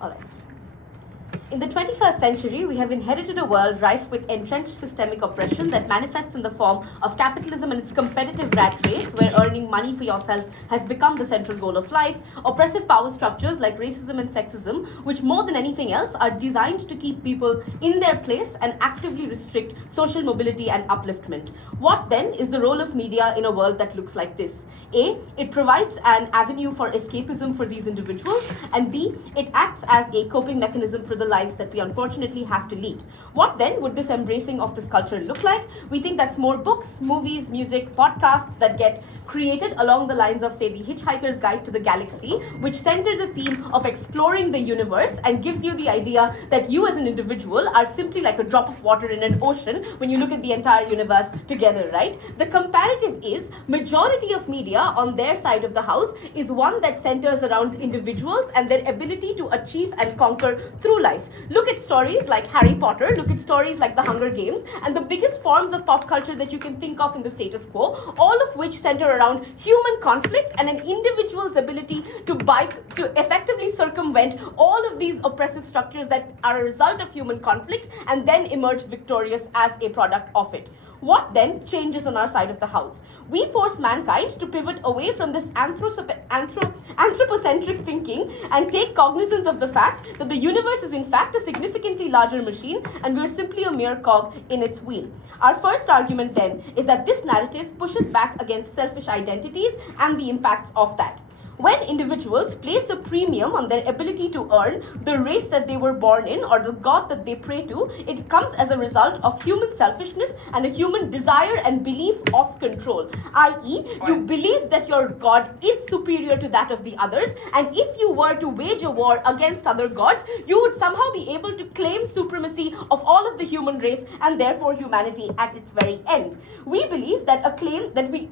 All right. In the 21st century, we have inherited a world rife with entrenched systemic oppression that manifests in the form of capitalism and its competitive rat race, where earning money for yourself has become the central goal of life, oppressive power structures like racism and sexism, which more than anything else are designed to keep people in their place and actively restrict social mobility and upliftment. What then is the role of media in a world that looks like this? A, it provides an avenue for escapism for these individuals, and B, it acts as a coping mechanism for the lives that we unfortunately have to lead. What then would this embracing of this culture look like? We think that's more books, movies, music, podcasts that get created along the lines of, say, The Hitchhiker's Guide to the Galaxy, which center the theme of exploring the universe and gives you the idea that you as an individual are simply like a drop of water in an ocean when you look at the entire universe together, right? The comparative is majority of media on their side of the house is one that centers around individuals and their ability to achieve and conquer through life. Look at stories like Harry Potter, look at stories like The Hunger Games, and the biggest forms of pop culture that you can think of in the status quo, all of which center around human conflict and an individual's ability to effectively circumvent all of these oppressive structures that are a result of human conflict and then emerge victorious as a product of it. What then changes on our side of the house? We force mankind to pivot away from this anthropocentric thinking and take cognizance of the fact that the universe is in fact a significantly larger machine and we're simply a mere cog in its wheel. Our first argument then is that this narrative pushes back against selfish identities and the impacts of that. When individuals place a premium on their ability to earn, the race that they were born in or the god that they pray to, it comes as a result of human selfishness and a human desire and belief of control. I.e., you believe that your god is superior to that of the others, and if you were to wage a war against other gods, you would somehow be able to claim supremacy of all of the human race and therefore humanity at its very end. We believe that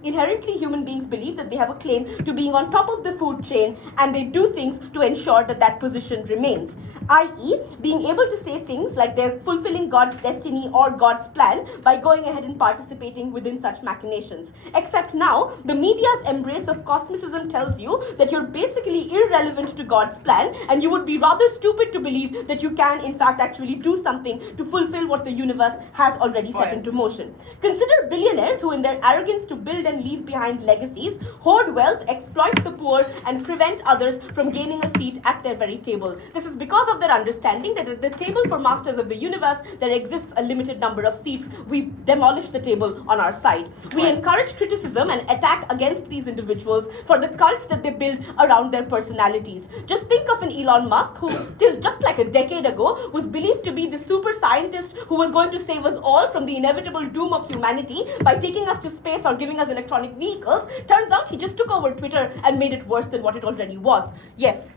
inherently human beings believe that they have a claim to being on top of the food chain, and they do things to ensure that that position remains, i.e., being able to say things like they're fulfilling God's destiny or God's plan by going ahead and participating within such machinations. Except now, the media's embrace of cosmicism tells you that you're basically irrelevant to God's plan, and you would be rather stupid to believe that you can, in fact, actually do something to fulfill what the universe has already set into motion. Consider billionaires who, in their arrogance to build and leave behind legacies, hoard wealth, exploit the poor, and prevent others from gaining a seat at their very table. This is because of their understanding that at the table for masters of the universe, there exists a limited number of seats. We demolish the table on our side. We encourage criticism and attack against these individuals for the cults that they build around their personalities. Just think of an Elon Musk who, till just like a decade ago, was believed to be the super scientist who was going to save us all from the inevitable doom of humanity by taking us to space or giving us electronic vehicles. Turns out he just took over Twitter and made it worse than what it already was. Yes?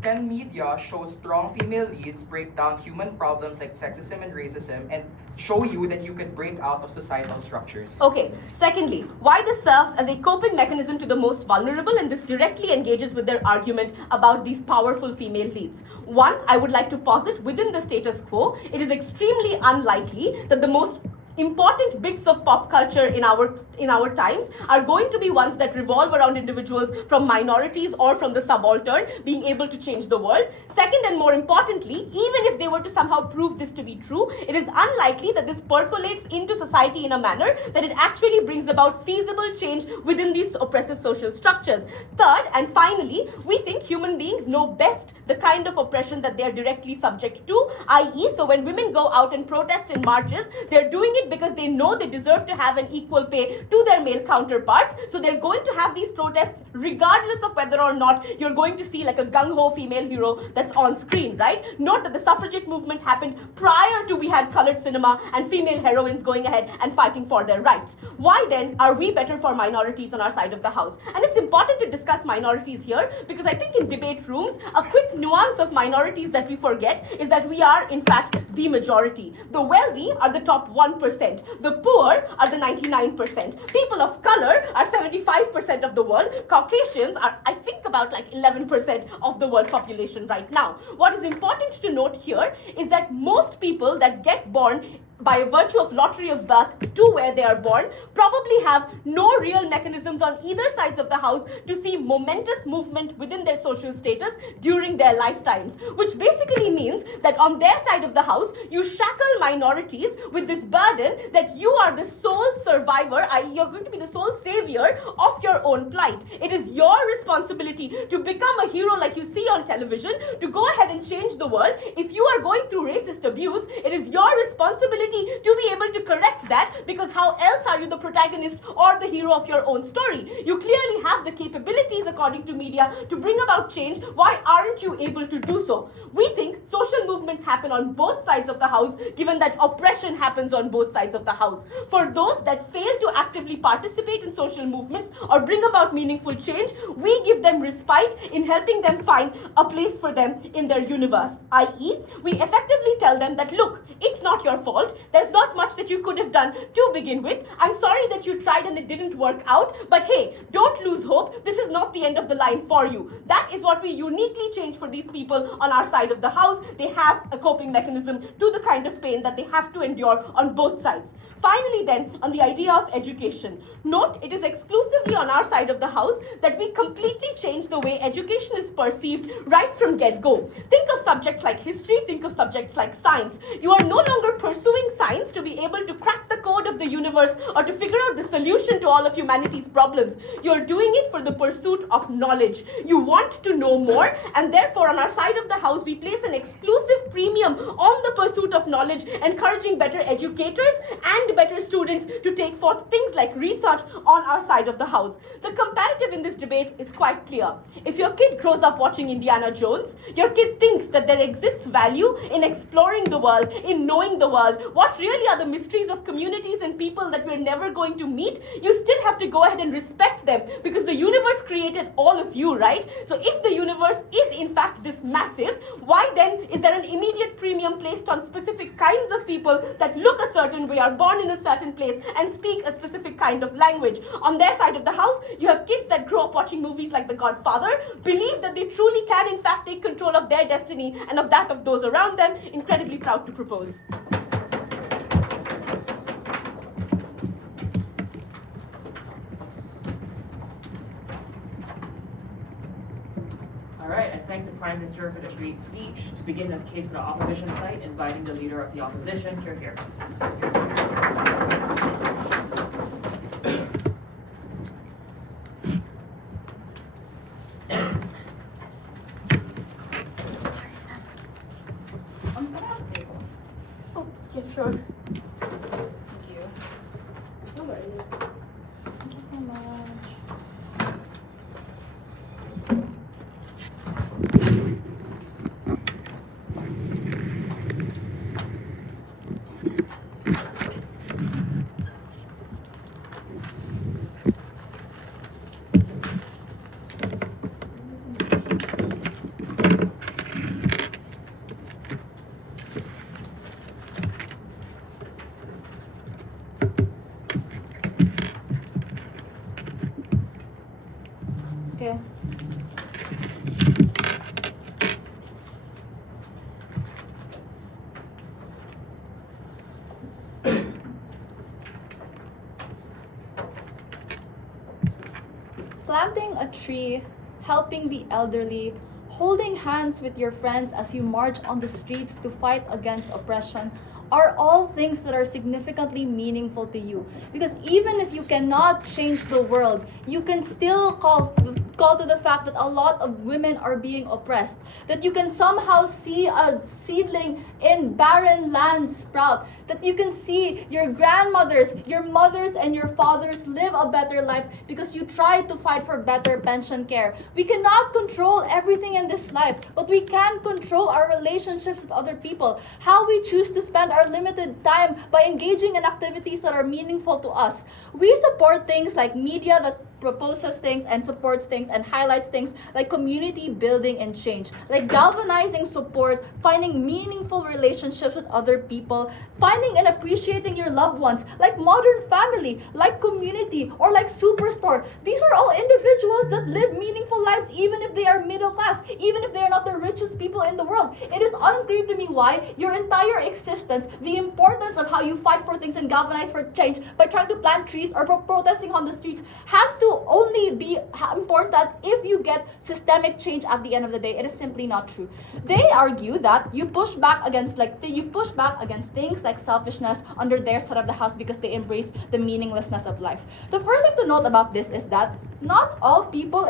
Can media show strong female leads break down human problems like sexism and racism and show you that you can break out of societal structures? Okay, secondly, why this serves as a coping mechanism to the most vulnerable, and this directly engages with their argument about these powerful female leads. One, I would like to posit within the status quo, it is extremely unlikely that the most important bits of pop culture in our times are going to be ones that revolve around individuals from minorities or from the subaltern being able to change the world. Second, and more importantly, even if they were to somehow prove this to be true, it is unlikely that this percolates into society in a manner that it actually brings about feasible change within these oppressive social structures. Third, and finally, we think human beings know best the kind of oppression that they are directly subject to, i.e., so when women go out and protest in marches, they're doing it because they know they deserve to have an equal pay to their male counterparts. So they're going to have these protests regardless of whether or not you're going to see like a gung-ho female hero that's on screen, right? Note that the suffragette movement happened prior to we had colored cinema and female heroines going ahead and fighting for their rights. Why then are we better for minorities on our side of the house? And it's important to discuss minorities here because I think in debate rooms, a quick nuance of minorities that we forget is that we are in fact the majority. The wealthy are the top 1%. The poor are the 99%. People of color are 75% of the world. Caucasians are, I think, about like 11% of the world population right now. What is important to note here is that most people that get born by virtue of lottery of birth to where they are born, probably have no real mechanisms on either sides of the house to see momentous movement within their social status during their lifetimes, which basically means that on their side of the house, you shackle minorities with this burden that you are the sole survivor, i.e. you're going to be the sole savior of your own plight. It is your responsibility to become a hero like you see on television, to go ahead and change the world. If you are going through racist abuse, it is your responsibility to be able to correct that, because how else are you the protagonist or the hero of your own story? You clearly have the capabilities, according to media, to bring about change. Why aren't you able to do so? We think social movements happen on both sides of the house, given that oppression happens on both sides of the house. For those that fail to actively participate in social movements or bring about meaningful change, we give them respite in helping them find a place for them in their universe, i.e. we effectively tell them that, look, it's not your fault. There's not much that you could have done to begin with. I'm sorry that you tried and it didn't work out, but hey, don't lose hope. This is not the end of the line for you. That is what we uniquely change for these people on our side of the house. They have a coping mechanism to the kind of pain that they have to endure on both sides. Finally then, on the idea of education. Note, it is exclusively on our side of the house that we completely change the way education is perceived right from get-go. Think of subjects like history, think of subjects like science. You are no longer pursuing science to be able to crack the code of the universe or to figure out the solution to all of humanity's problems. You're doing it for the pursuit of knowledge. You want to know more, and therefore on our side of the house, we place an exclusive premium on the pursuit of knowledge, encouraging better educators and better students to take forth things like research on our side of the house. The comparative in this debate is quite clear. If your kid grows up watching Indiana Jones, your kid thinks that there exists value in exploring the world, in knowing the world, what really are the mysteries of communities and people that we're never going to meet. You still have to go ahead and respect them, because the universe created all of you, right? So if the universe is in fact this massive, why then is there an immediate premium placed on specific kinds of people that look a certain way, are born in a certain place, and speak a specific kind of language? On their side of the house, you have kids that grow up watching movies like The Godfather, believe that they truly can in fact take control of their destiny and of that of those around them, incredibly proud to propose. All right, I thank the Prime Minister for the great speech. To begin the case for the opposition side, inviting the leader of the opposition. Here. Oh, yeah, sure. Thank you. No worries. Thank you so much. Okay. Planting a tree, helping the elderly, holding hands with your friends as you march on the streets to fight against oppression are all things that are significantly meaningful to you. Because even if you cannot change the world, you can still call to the fact that a lot of women are being oppressed. That you can somehow see a seedling in barren land sprout. That you can see your grandmothers, your mothers, and your fathers live a better life because you tried to fight for better pension care. We cannot control everything in this life, but we can control our relationships with other people. How we choose to spend our limited time by engaging in activities that are meaningful to us. We support things like media that proposes things and supports things and highlights things like community building and change, like galvanizing support, finding meaningful relationships with other people, finding and appreciating your loved ones, like Modern Family, like Community, or like Superstore. These are all individuals that live meaningful lives even if they are middle class, even if they are not the richest wisest people in the world. It is unclear to me why your entire existence, the importance of how you fight for things and galvanize for change by trying to plant trees or protesting on the streets has to only be important if you get systemic change at the end of the day. It is simply not true. They argue that you push back against things like selfishness under their side of the house because they embrace the meaninglessness of life. The first thing to note about this is that not all people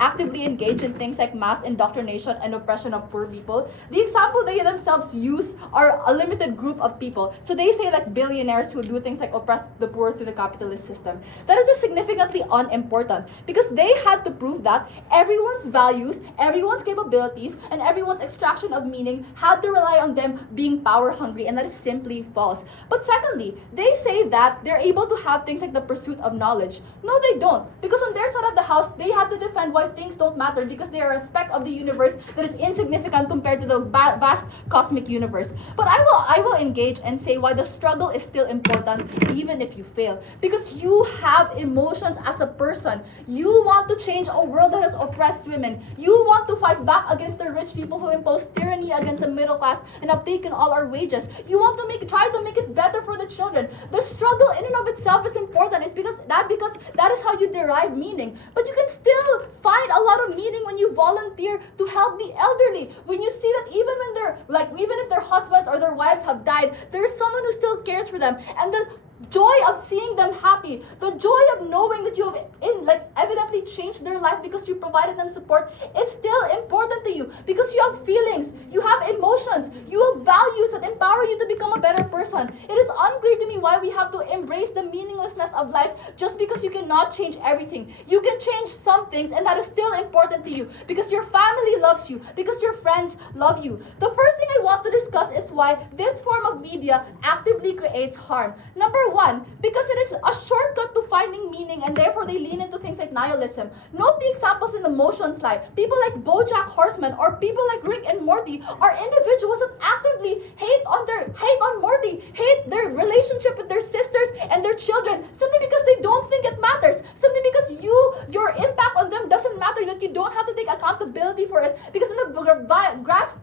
actively engage in things like mass indoctrination and oppression of poor people. The example they themselves use are a limited group of people. So they say like billionaires who do things like oppress the poor through the capitalist system. That is just significantly unimportant because they had to prove that everyone's values, everyone's capabilities, and everyone's extraction of meaning had to rely on them being power hungry, and that is simply false. But secondly, they say that they're able to have things like the pursuit of knowledge. No, they don't. Because on their side of the house, they had to defend why things don't matter because they are a speck of the universe that is insignificant compared to the vast cosmic universe. But I will engage and say why the struggle is still important even if you fail. Because you have emotions as a person. You want to change a world that has oppressed women. You want to fight back against the rich people who impose tyranny against the middle class and have taken all our wages. You want to try to make it better for the children. The struggle in and of itself is important. It's because that is how you derive meaning. But you can still find a lot of meaning when you volunteer to help the elderly. When you see that even if their husbands or their wives have died, there's someone who still cares for them. And the joy of seeing them happy, the joy of knowing that you have evidently changed their life because you provided them support is still important to you because you have feelings, you have emotions, you have values that empower you to become a better person. It is unclear to me why we have to embrace the meaninglessness of life just because you cannot change everything. You can change some things and that is still important to you because your family loves you, because your friends love you. The first thing I want to discuss is why this form of media actively creates harm. Number one, because it is a shortcut to finding meaning and therefore they lean into things like nihilism. Note the examples in the motion slide. People like BoJack Horseman or people like Rick and Morty are individuals that actively hate on Morty, hate their relationship with their sisters and their children simply because they don't think it matters. Simply because your impact on them doesn't matter, that you don't have to take accountability for it because in the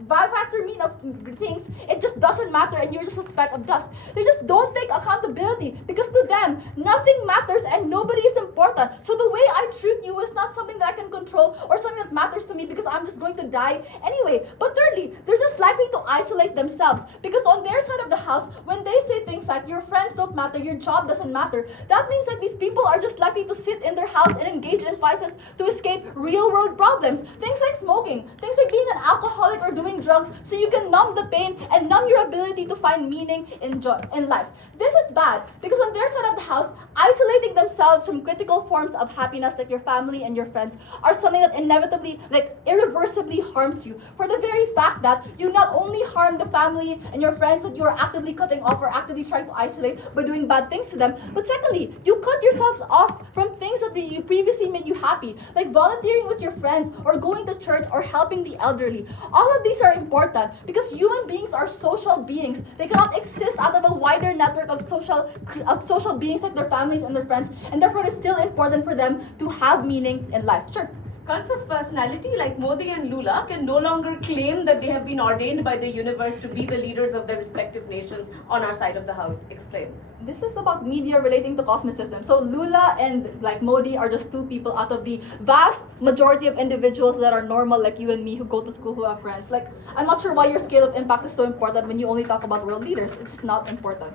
vaster mean of things, it just doesn't matter and you're just a speck of dust. They just don't take accountability because to them, nothing matters and nobody is important. So the way I treat you is not something that I can control or something that matters to me because I'm just going to die anyway. But thirdly, they're just likely to isolate themselves because on their side of the house, when they say things like your friends don't matter, your job doesn't matter, that means that these people are just likely to sit in their house and engage in vices to escape real world problems. Things like smoking, things like being an alcoholic or doing drugs so you can numb the pain and numb your ability to find meaning in life. This is bad because on their side of the house, isolating themselves from critical forms of happiness like your family and your friends are something that inevitably, irreversibly harms you for the very fact that you not only harm the family and your friends that you are actively cutting off or actively trying to isolate by doing bad things to them, but secondly, you cut yourselves off from things that you previously made you happy, like volunteering with your friends or going to church or helping the elderly. All of these are important because human beings are social beings. They cannot exist out of a wider network of social beings like their families and their friends, and therefore it is still important for them to have meaning in life. Sure. Cults of personality like Modi and Lula can no longer claim that they have been ordained by the universe to be the leaders of their respective nations on our side of the house. Explain. This is about media relating to Cosmicism. So Lula and Modi are just two people out of the vast majority of individuals that are normal like you and me who go to school, who have friends. I'm not sure why your scale of impact is so important when you only talk about world leaders. It's just not important.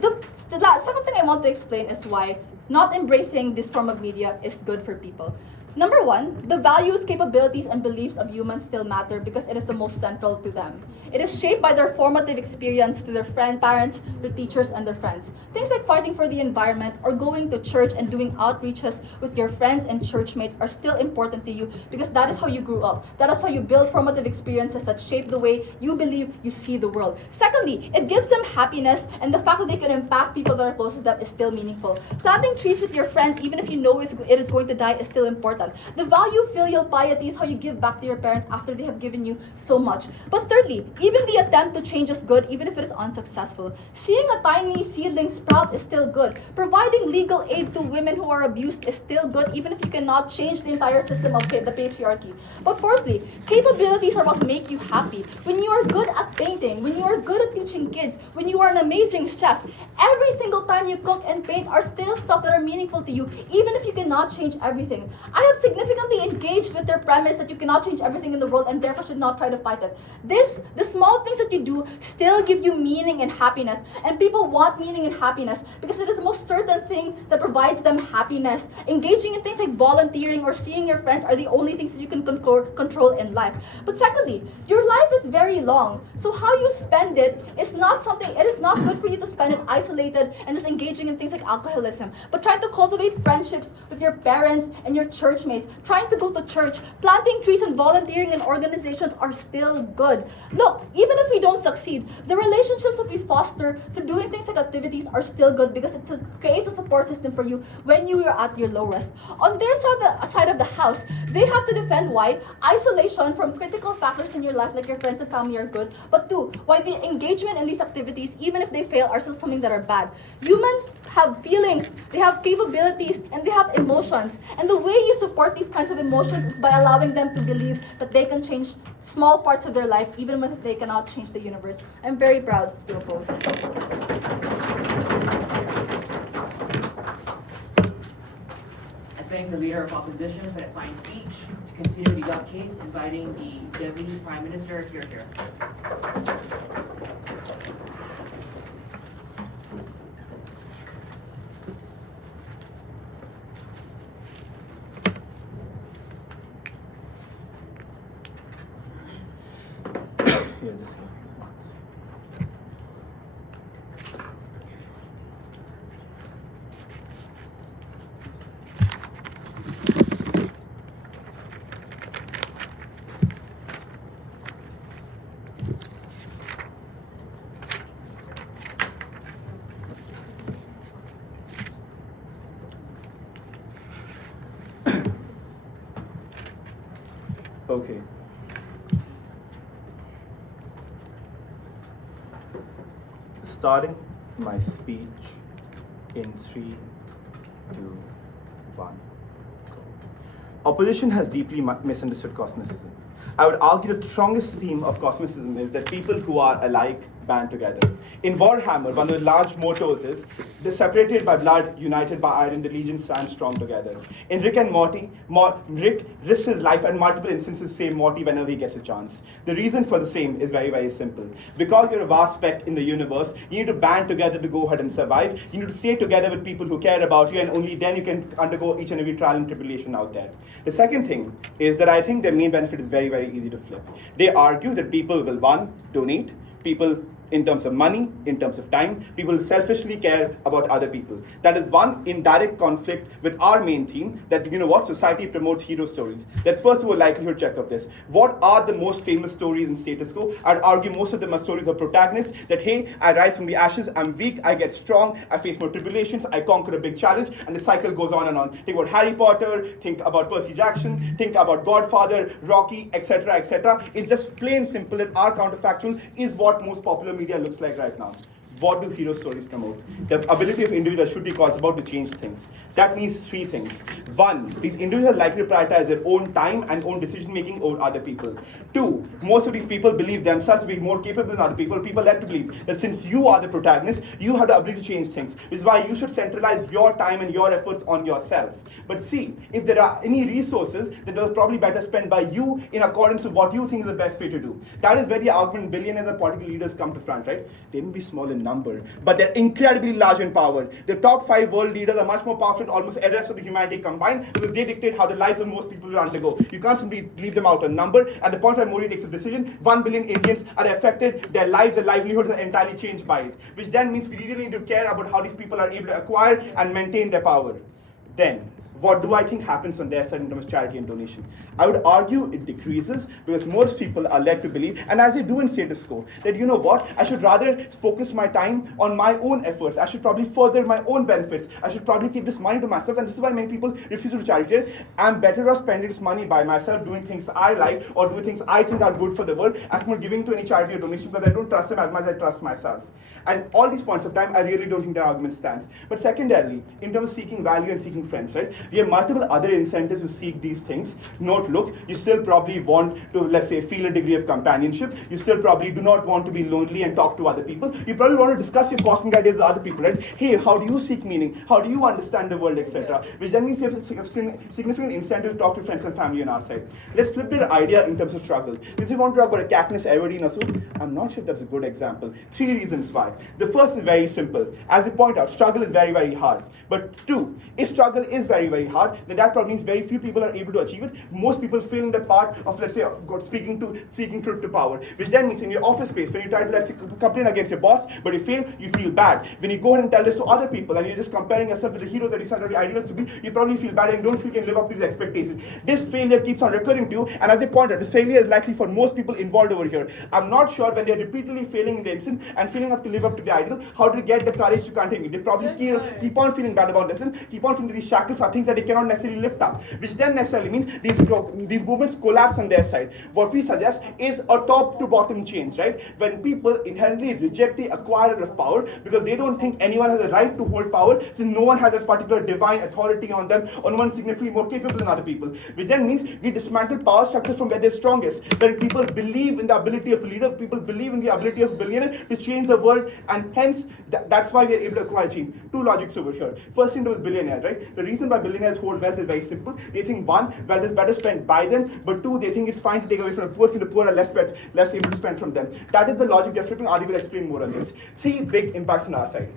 The second thing I want to explain is why not embracing this form of media is good for people. Number one, the values, capabilities, and beliefs of humans still matter because it is the most central to them. It is shaped by their formative experience to their parents, their teachers, and their friends. Things like fighting for the environment or going to church and doing outreaches with your friends and churchmates are still important to you because that is how you grew up. That is how you build formative experiences that shape the way you believe you see the world. Secondly, it gives them happiness, and the fact that they can impact people that are close to them is still meaningful. Planting trees with your friends, even if you know it is going to die, is still important. that. The value filial piety is how you give back to your parents after they have given you so much. But thirdly, even the attempt to change is good, even if it is unsuccessful. Seeing a tiny seedling sprout is still good. Providing legal aid to women who are abused is still good, even if you cannot change the entire system of the patriarchy. But fourthly, capabilities are what make you happy. When you are good at painting, when you are good at teaching kids, when you are an amazing chef, every single time you cook and paint are still stuff that are meaningful to you, even if you cannot change everything. I have significantly engaged with their premise that you cannot change everything in the world and therefore should not try to fight it. The small things that you do still give you meaning and happiness, and people want meaning and happiness because it is the most certain thing that provides them happiness. Engaging in things like volunteering or seeing your friends are the only things that you can control in life. But secondly, your life is very long, so how you spend it is not something, it is not good for you to spend it isolated and just engaging in things like alcoholism, but trying to cultivate friendships with your parents and your church mates, trying to go to church, planting trees and volunteering in organizations are still good. Look, even if we don't succeed, the relationships that we foster through doing things like activities are still good because it creates a support system for you when you are at your lowest. On their side of the house, they have to defend why isolation from critical factors in your life like your friends and family are good, but two, why the engagement in these activities, even if they fail, are still something that are bad. Humans have feelings, they have capabilities, and they have emotions. And the way you support these kinds of emotions is by allowing them to believe that they can change small parts of their life, even when they cannot change the universe. I'm very proud to oppose. I thank the Leader of Opposition for that fine speech. To continue the gut case, inviting the Deputy Prime Minister here. Yeah, just okay. Starting my speech in 3, 2, 1, go. Opposition has deeply misunderstood Cosmicism. I would argue the strongest theme of Cosmicism is that people who are alike band together. In Warhammer, one of the large mottos is, they're separated by blood, united by iron, the legion stands strong together. In Rick and Morty, Rick risks his life at multiple instances to save Morty whenever he gets a chance. The reason for the same is very, very simple. Because you're a vast speck in the universe, you need to band together to go ahead and survive. You need to stay together with people who care about you, and only then you can undergo each and every trial and tribulation out there. The second thing is that I think their main benefit is very, very easy to flip. They argue that people will, one, donate, people in terms of money, in terms of time, people selfishly care about other people. That is one in direct conflict with our main theme that, you know what, society promotes hero stories. Let's first do a likelihood check of this. What are the most famous stories in status quo? I'd argue most of them are stories of protagonists that, hey, I rise from the ashes, I'm weak, I get strong, I face more tribulations, I conquer a big challenge, and the cycle goes on and on. Think about Harry Potter, think about Percy Jackson, think about Godfather, Rocky, etc., etc. It's just plain simple that our counterfactual is what most popular media looks like right now. What do hero stories promote? The ability of individuals should be caused about to change things. That means three things. One, these individuals likely to prioritize their own time and own decision making over other people. Two, most of these people believe themselves to be more capable than other people. People like to believe that since you are the protagonist, you have the ability to change things, which is why you should centralize your time and your efforts on yourself. But see, if there are any resources, then they're probably better spent by you in accordance with what you think is the best way to do. That is where the argument billionaires and political leaders come to front, right? They may be small in number, but they're incredibly large in power. The top 5 world leaders are much more powerful than almost the rest of the humanity combined because they dictate how the lives of most people will undergo. You can't simply leave them out a number. At the point where Morty takes a decision, 1 billion Indians are affected, their lives, their livelihoods are entirely changed by it, which then means we really need to care about how these people are able to acquire and maintain their power. Then, what do I think happens on their side in terms of charity and donation? I would argue it decreases because most people are led to believe, and as they do in status quo, that you know what, I should rather focus my time on my own efforts. I should probably further my own benefits. I should probably keep this money to myself, and this is why many people refuse to do charity. I'm better off spending this money by myself, doing things I like or doing things I think are good for the world, as more giving to any charity or donation because I don't trust them as much as I trust myself. And all these points of time, I really don't think that argument stands. But secondarily, in terms of seeking value and seeking friends, right? We have multiple other incentives to seek these things. Note, look, you still probably want to, let's say, feel a degree of companionship. You still probably do not want to be lonely and talk to other people. You probably want to discuss your cosmic ideas with other people, right? Hey, how do you seek meaning? How do you understand the world, etc.? Which then means you have a significant incentive to talk to friends and family on our side. Let's flip that idea in terms of struggle. Because if you want to talk about a Katniss Everdeen or so, I'm not sure if that's a good example. 3 reasons why. The first is very simple. As we point out, struggle is very, very hard. But 2, if struggle is very, very hard, then that probably means very few people are able to achieve it. Most people fail in the part of, let's say, speaking truth to power. Which then means in your office space, when you try to, let's say, complain against your boss, but you fail, you feel bad. When you go ahead and tell this to other people, and you're just comparing yourself with the hero that you said your ideals to be, you probably feel bad and don't feel you can live up to these expectations. This failure keeps on recurring to you, and as they point out, this failure is likely for most people involved over here. I'm not sure when they're repeatedly failing in the instant and failing up to live up to the ideal, how do they get the courage to continue? They probably keep on feeling bad about this and keep on feeling these shackles are things that they cannot necessarily lift up, which then necessarily means these movements collapse on their side. What we suggest is a top to bottom change, right? When people inherently reject the acquirer of power because they don't think anyone has a right to hold power, since no one has a particular divine authority on them, or no one is significantly more capable than other people, which then means we dismantle power structures from where they're strongest. When people believe in the ability of a leader, people believe in the ability of a billionaire to change the world, and hence that's why we are able to acquire change. 2 logics over here. First thing was billionaires, right? The reason why billionaires hold wealth is very simple. They think 1, wealth is better spent by them, but 2, they think it's fine to take away from the poor, so the poor are less able to spend from them. That is the logic they're flipping. Adi will explain more on this. 3 big impacts on our side.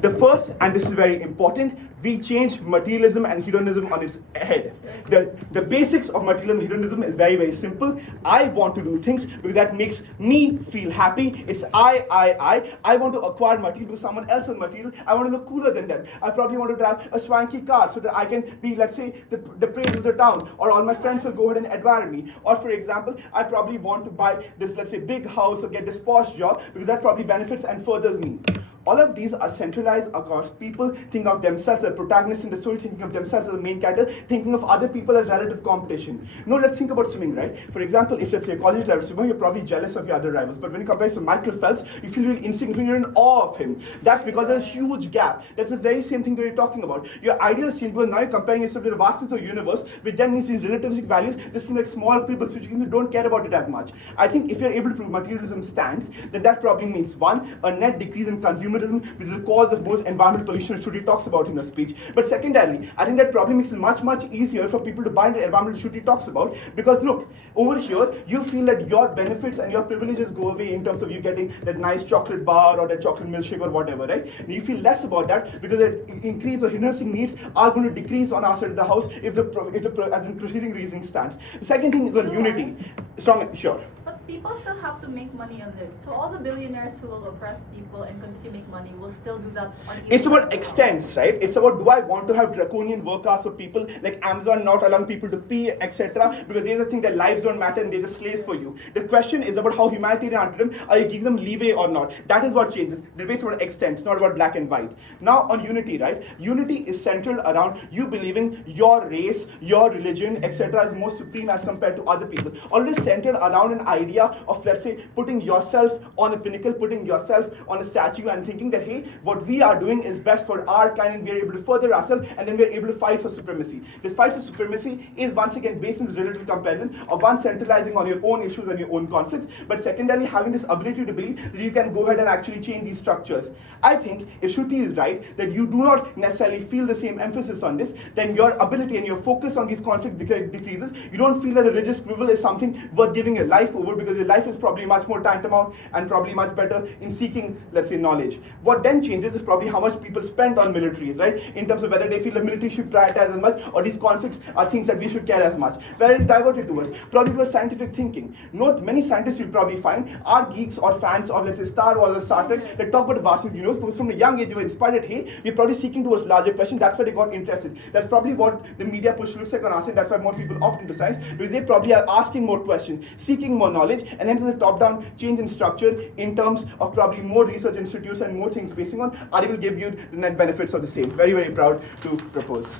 The first, and this is very important, we change materialism and hedonism on its head. The basics of materialism and hedonism is very, very simple. I want to do things because that makes me feel happy. It's I want to acquire material because someone else has material. I want to look cooler than them. I probably want to drive a swanky car so that I can be, let's say, the praise of the town, or all my friends will go ahead and admire me. Or for example, I probably want to buy this, let's say, big house or get this posh job because that probably benefits and furthers me. All of these are centralized across people, think of themselves as protagonists in the story, thinking of themselves as the main character, thinking of other people as relative competition. No, let's think about swimming, right? For example, if let's say a college level swimmer, you're probably jealous of your other rivals, but when you compare to Michael Phelps, you feel really insignificant, you're in awe of him. That's because there's a huge gap. That's the very same thing that you're talking about. Your ideals change, but now you're comparing yourself to the vastness of the universe, which then means these relativistic values just seem like small people, which you don't care about it as much. I think if you're able to prove materialism stands, then that probably means 1, a net decrease in consumerism, which is the cause of most environmental pollution, which Shruti talks about in her speech. But secondarily, I think that probably makes it much, much easier for people to buy the environmental Shruti talks about, because look, over here, you feel that your benefits and your privileges go away in terms of you getting that nice chocolate bar or that chocolate milkshake or whatever, right? You feel less about that because the increase or nursing needs are going to decrease on our side of the house if the as in preceding reasoning stands. The second thing is on unity. Strong, sure. But people still have to make money and live. So all the billionaires who will oppress people and continue to make money will still do that on It's about extents, right? It's about, do I want to have draconian work hours for people like Amazon not allowing people to pee, etc. Because there's a thing that lives don't matter and they're just slaves for you. The question is about how humanitarian are to them. Are you giving them leeway or not? That is what changes. The debate is about extents, not about black and white. Now on unity, right? Unity is central around you believing your race, your religion, etc. is more supreme as compared to other people. All this centered around an idea of, let's say, putting yourself on a pinnacle, putting yourself on a statue and thinking that, hey, what we are doing is best for our kind and we are able to further ourselves and then we are able to fight for supremacy. This fight for supremacy is once again based in this relative comparison of one centralizing on your own issues and your own conflicts, but secondarily having this ability to believe that you can go ahead and actually change these structures. I think if Shruti is right, that you do not necessarily feel the same emphasis on this, then your ability and your focus on these conflicts decreases. You don't feel that a religious squabble is something worth giving your life over because your life is probably much more tantamount and probably much better in seeking, let's say, knowledge. What then changes is probably how much people spend on militaries, right? In terms of whether they feel the military should prioritize as much, or these conflicts are things that we should care as much. Where it diverted towards, probably towards scientific thinking. Note, many scientists you'll probably find are geeks or fans of, let's say, Star Wars or Star Trek, that talk about the vast universe, because from a young age they were inspired that, hey, we're probably seeking towards larger questions. That's where they got interested. That's probably what the media push looks like on us, and that's why more people opt into science, because they probably are asking more questions, seeking more knowledge, and hence the top-down change in structure in terms of probably more research institutes and more things basing on, are able to give you the net benefits of the same. Very, very proud to propose.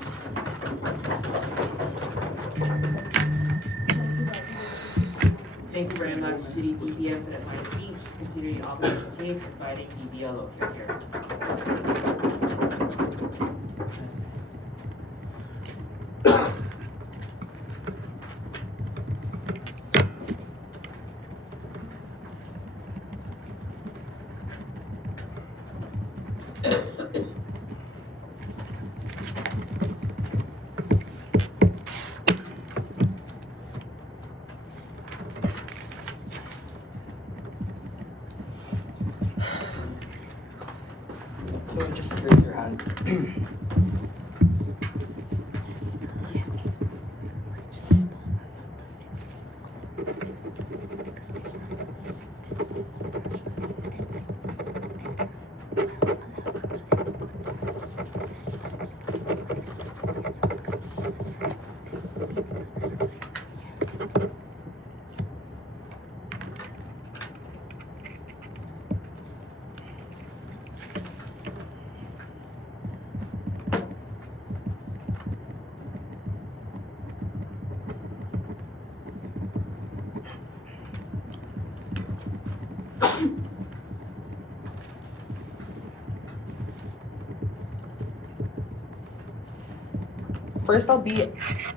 Thank you very much to the TPM for that fine speech. Considering the opposition case, inviting the dialogue here. So just raise your hand. First, I'll be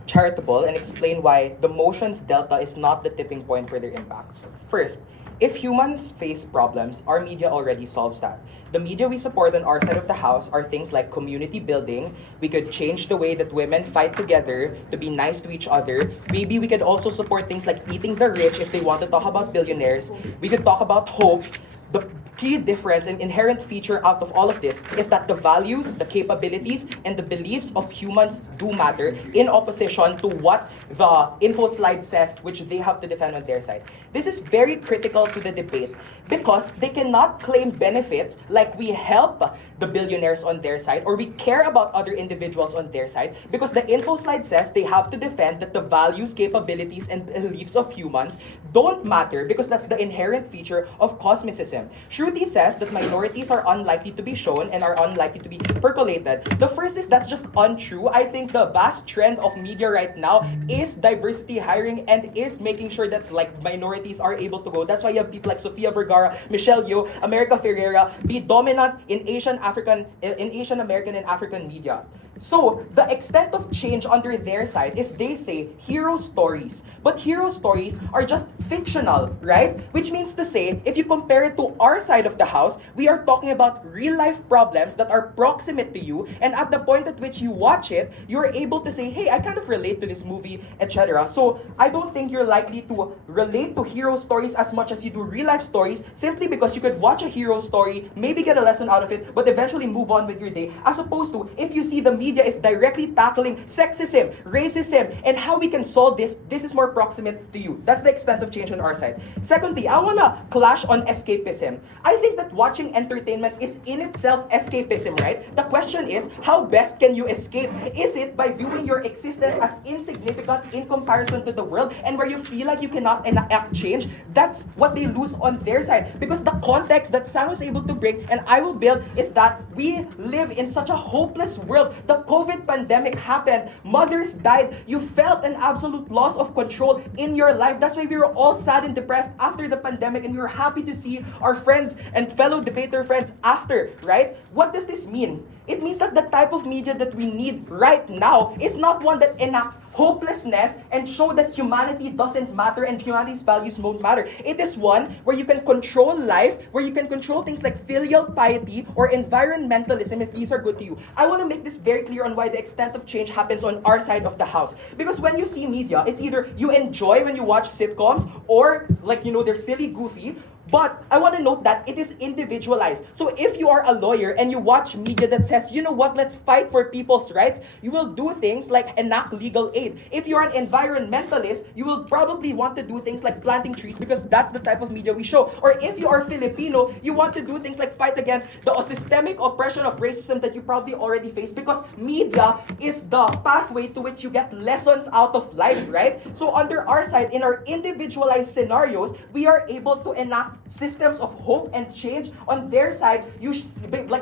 charitable and explain why the motions delta is not the tipping point for their impacts. First, if humans face problems, our media already solves that. The media we support on our side of the house are things like community building. We could change the way that women fight together to be nice to each other. Maybe we could also support things like eating the rich if they want to talk about billionaires. We could talk about hope. The key difference and inherent feature out of all of this is that the values, the capabilities, and the beliefs of humans do matter in opposition to what the Infoslide says, which they have to defend on their side. This is very critical to the debate because they cannot claim benefits like we help the billionaires on their side or we care about other individuals on their side, because the Infoslide says they have to defend that the values, capabilities, and beliefs of humans don't matter because that's the inherent feature of Cosmicism. Shruti says that minorities are unlikely to be shown and are unlikely to be percolated. The first is that's just untrue. I think the vast trend of media right now is diversity hiring and is making sure that like minorities are able to go. That's why you have people like Sofia Vergara, Michelle Yeoh, America Ferreira be dominant in Asian American and African media. So the extent of change under their side is they say hero stories, but hero stories are just fictional, right? Which means to say, if you compare it to our side of the house, we are talking about real life problems that are proximate to you, and at the point at which you watch it, you're able to say, hey, I kind of relate to this movie, etc. So I don't think you're likely to relate to hero stories as much as you do real life stories, simply because you could watch a hero story, maybe get a lesson out of it, but eventually move on with your day, as opposed to if you see the media is directly tackling sexism, racism, and how we can solve this, this is more proximate to you. That's the extent of change on our side. Secondly, I wanna clash on escapism. I think that watching entertainment is in itself escapism, right? The question is, how best can you escape? Is it by viewing your existence as insignificant in comparison to the world, and where you feel like you cannot enact change? That's what they lose on their side, because the context that Sam was able to bring, and I will build, is that we live in such a hopeless world. The COVID pandemic happened, mothers died, you felt an absolute loss of control in your life. That's why we were all sad and depressed after the pandemic, and we were happy to see our friends and fellow debater friends after, right? What does this mean? It means that the type of media that we need right now is not one that enacts hopelessness and show that humanity doesn't matter and humanity's values won't matter. It is one where you can control life, where you can control things like filial piety or environmentalism if these are good to you. I want to make this very clear on why the extent of change happens on our side of the house. Because when you see media, it's either you enjoy when you watch sitcoms or they're silly, goofy. But I want to note that it is individualized. So if you are a lawyer and you watch media that says, you know what, let's fight for people's rights, you will do things like enact legal aid. If you're an environmentalist, you will probably want to do things like planting trees because that's the type of media we show. Or if you are Filipino, you want to do things like fight against the systemic oppression of racism that you probably already face because media is the pathway to which you get lessons out of life, right? So under our side, in our individualized scenarios, we are able to enact systems of hope and change. On their side,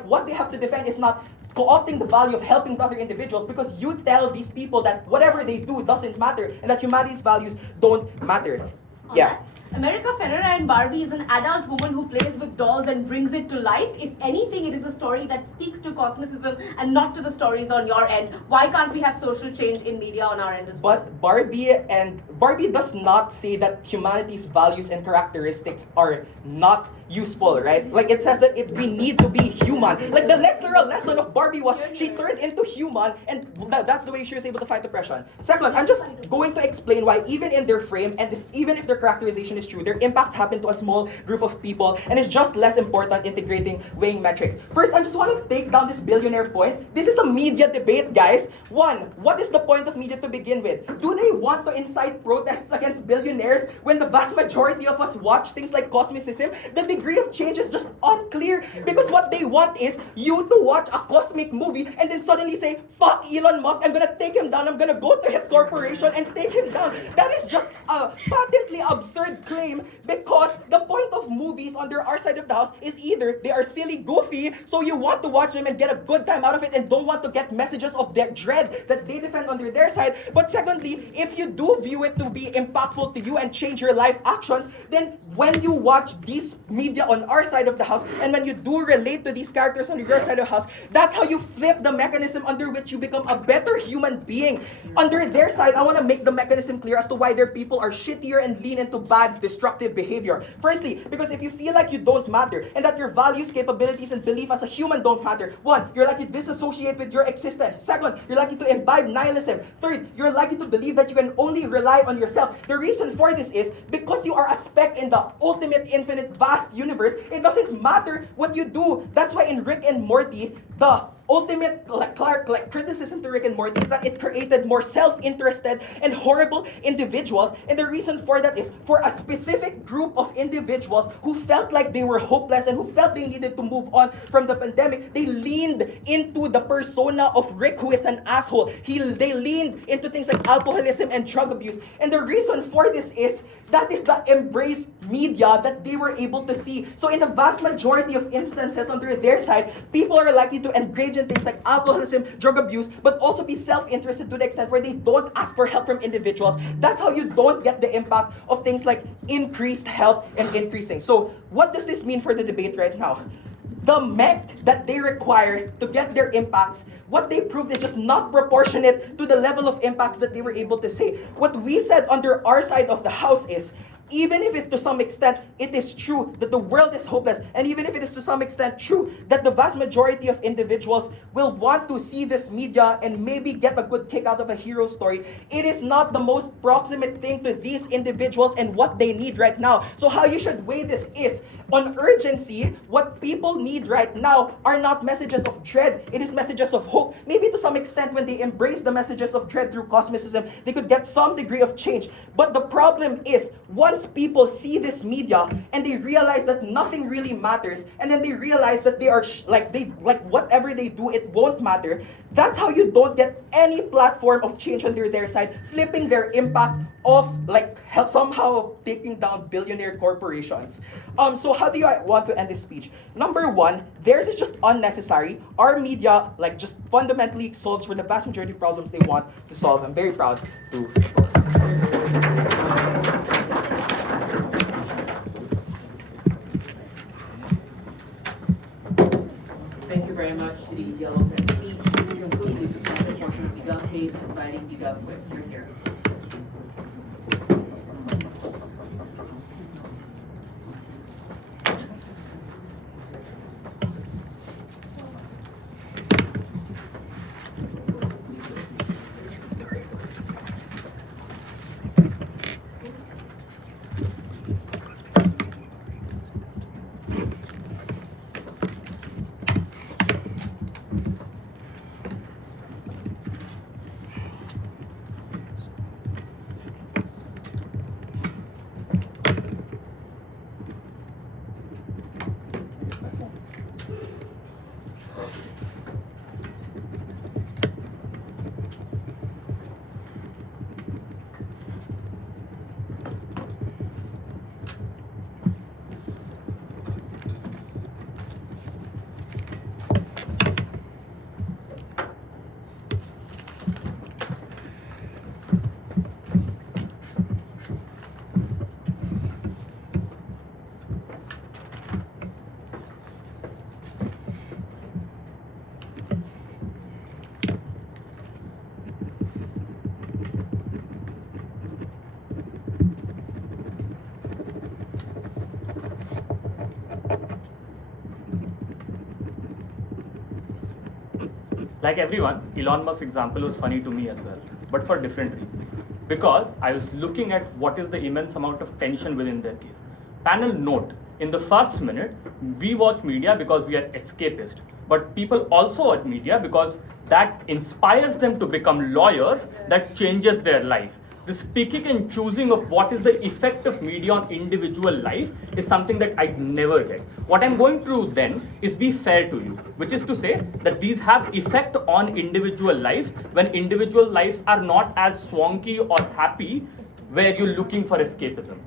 what they have to defend is not co-opting the value of helping other individuals because you tell these people that whatever they do doesn't matter and that humanity's values don't matter. Yeah. America Ferrera in Barbie is an adult woman who plays with dolls and brings it to life. If anything, it is a story that speaks to cosmicism and not to the stories on your end. Why can't we have social change in media on our end as well? But Barbie does not say that humanity's values and characteristics are not useful, right? Like it says that we need to be human. Like the literal lesson of Barbie was she turned into human and that's the way she was able to fight oppression. Second, I'm just going to explain why even in their frame and even if their characterization is true, their impacts happen to a small group of people and it's just less important integrating weighing metrics. First, I just want to take down this billionaire point. This is a media debate, guys. One, what is the point of media to begin with? Do they want to incite protests against billionaires when the vast majority of us watch things like Cosmicism? The degree of change is just unclear because what they want is you to watch a cosmic movie and then suddenly say, fuck Elon Musk, I'm gonna take him down, I'm gonna go to his corporation and take him down. That is just a patently absurd claim because the point of movies under our side of the house is either they are silly, goofy, so you want to watch them and get a good time out of it and don't want to get messages of their dread that they defend under their side. But secondly, if you do view it to be impactful to you and change your life actions, then when you watch these media on our side of the house and when you do relate to these characters on your side of the house, that's how you flip the mechanism under which you become a better human being. Under their side, I want to make the mechanism clear as to why their people are shittier and lean into bad, destructive behavior. Firstly, because if you feel like you don't matter and that your values, capabilities, and belief as a human don't matter, one, you're likely to disassociate with your existence. Second, you're likely to imbibe nihilism. Third, you're likely to believe that you can only rely on yourself. The reason for this is because you are a speck in the ultimate, infinite, vast universe. It doesn't matter what you do. That's why in Rick and Morty, the ultimate criticism to Rick and Morty is that it created more self-interested and horrible individuals. And the reason for that is for a specific group of individuals who felt like they were hopeless and who felt they needed to move on from the pandemic, they leaned into the persona of Rick, who is an asshole. They leaned into things like alcoholism and drug abuse. And the reason for this is that is the embraced media that they were able to see. So in the vast majority of instances under their side, people are likely to engage in things like alcoholism, drug abuse, but also be self-interested to the extent where they don't ask for help from individuals. That's how you don't get the impact of things like increased help and increased things. So what does this mean for the debate right now? The mech that they require to get their impacts, what they proved is just not proportionate to the level of impacts that they were able to say. What we said under our side of the house is, even if it to some extent it is true that the world is hopeless, and even if it is to some extent true that the vast majority of individuals will want to see this media and maybe get a good kick out of a hero story, it is not the most proximate thing to these individuals and what they need right now. So how you should weigh this is, on urgency, what people need right now are not messages of dread, it is messages of hope. Maybe to some extent when they embrace the messages of dread through Cosmicism, they could get some degree of change. But the problem is, once people see this media and they realize that nothing really matters, and then they realize that they are whatever they do, it won't matter. That's how you don't get any platform of change under their side, flipping their impact of somehow taking down billionaire corporations. So how do I want to end this speech? Number one, theirs is just unnecessary. Our media just fundamentally solves for the vast majority of problems they want to solve. I'm very proud to boast. Thank you very very much to the ETL for that speech. To conclude the substantive portion of the Gov case, inviting the Gov with your here. Like everyone, Elon Musk's example was funny to me as well, but for different reasons. Because I was looking at what is the immense amount of tension within their case. Panel note, in the first minute, we watch media because we are escapist, but people also watch media because that inspires them to become lawyers, that changes their life. This picking and choosing of what is the effect of media on individual life is something that I'd never get. What I'm going to do then is be fair to you, which is to say that these have effect on individual lives when individual lives are not as swanky or happy where you're looking for escapism.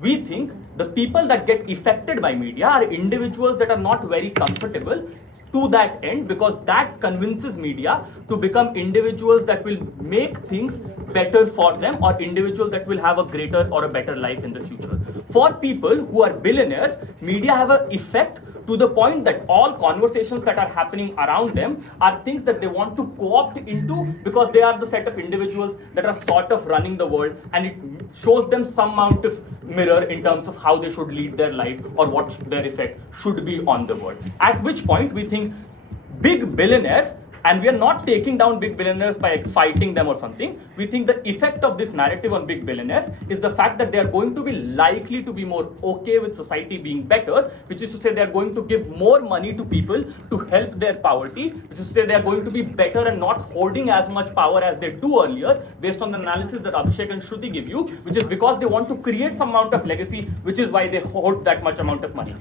We think the people that get affected by media are individuals that are not very comfortable to that end, because that convinces media to become individuals that will make things better for them, or individuals that will have a greater or a better life in the future. For people who are billionaires, media have an effect to the point that all conversations that are happening around them are things that they want to co-opt into because they are the set of individuals that are sort of running the world, and it shows them some amount of mirror in terms of how they should lead their life or what their effect should be on the world. At which point we think big billionaires, and we are not taking down big billionaires by fighting them or something. We think the effect of this narrative on big billionaires is the fact that they are going to be likely to be more okay with society being better, which is to say they are going to give more money to people to help their poverty, which is to say they are going to be better and not holding as much power as they do earlier, based on the analysis that Abhishek and Shruti give you, which is because they want to create some amount of legacy, which is why they hold that much amount of money.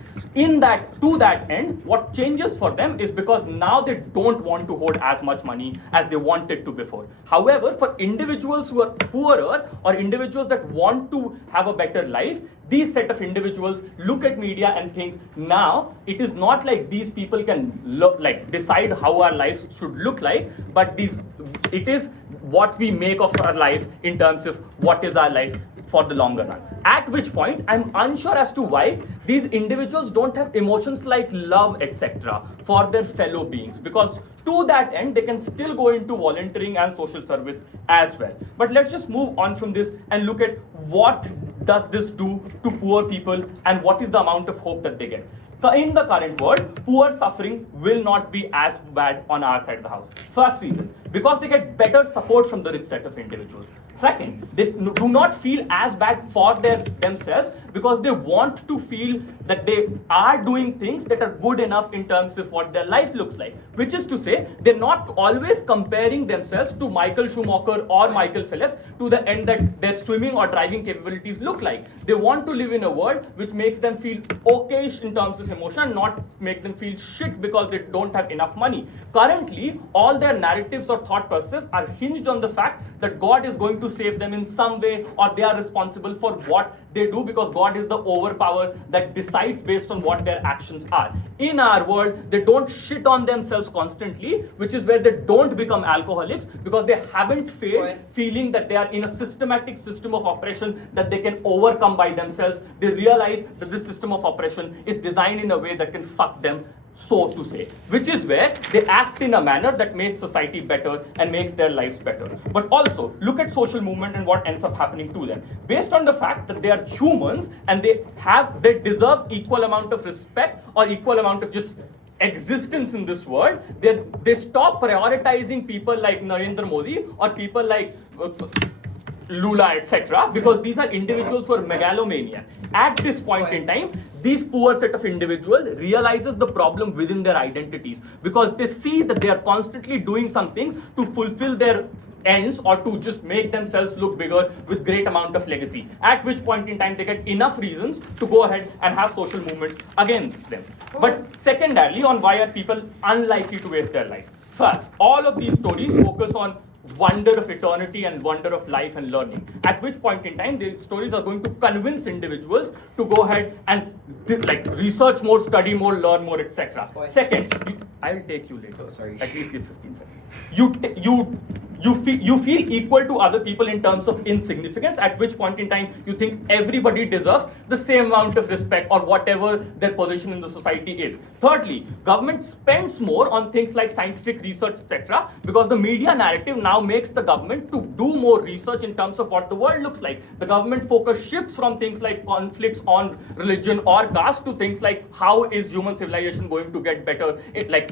To that end, what changes for them is because now they don't want to hold as much money as they wanted to before. However, for individuals who are poorer or individuals that want to have a better life, these set of individuals look at media and think, now it is not like these people can decide how our lives should look like, but it is what we make of our life in terms of what is our life for the longer run. At which point, I'm unsure as to why these individuals don't have emotions like love, etc. for their fellow beings, because to that end, they can still go into volunteering and social service as well. But let's just move on from this and look at what does this do to poor people and what is the amount of hope that they get. In the current world, poor suffering will not be as bad on our side of the house. First reason, because they get better support from the rich set of individuals. Second, they do not feel as bad for themselves because they want to feel that they are doing things that are good enough in terms of what their life looks like. Which is to say, they're not always comparing themselves to Michael Schumacher or Michael Phelps to the end that their swimming or driving capabilities look like. They want to live in a world which makes them feel okayish in terms of emotion, not make them feel shit because they don't have enough money. Currently, all their narratives or thought processes are hinged on the fact that God is going to save them in some way, or they are responsible for what they do because God is the overpower that decides based on what their actions are. In our world, they don't shit on themselves constantly, which is where they don't become alcoholics because they haven't failed feeling that they are in a systematic system of oppression that they can overcome by themselves. They realize that this system of oppression is designed in a way that can fuck them so to say, which is where they act in a manner that makes society better and makes their lives better. But also, look at social movement and what ends up happening to them. Based on the fact that they are humans and they deserve equal amount of respect or equal amount of just existence in this world, they stop prioritizing people like Narendra Modi or people like Lula, etc., because these are individuals who are megalomaniac. At this point in time, these poor set of individuals realizes the problem within their identities, because they see that they are constantly doing something to fulfill their ends or to just make themselves look bigger with great amount of legacy, at which point in time they get enough reasons to go ahead and have social movements against them. But secondarily, on why are people unlikely to waste their life? First, all of these stories focus on wonder of eternity and wonder of life and learning, at which point in time the stories are going to convince individuals to go ahead and research more, study more, learn more, etc. Second, I'll take you later. Oh, sorry. At least give 15 seconds. You feel equal to other people in terms of insignificance, at which point in time you think everybody deserves the same amount of respect or whatever their position in the society is. Thirdly, government spends more on things like scientific research, etc., because the media narrative now makes the government to do more research in terms of what the world looks like. The government focus shifts from things like conflicts on religion or caste to things like how is human civilization going to get better,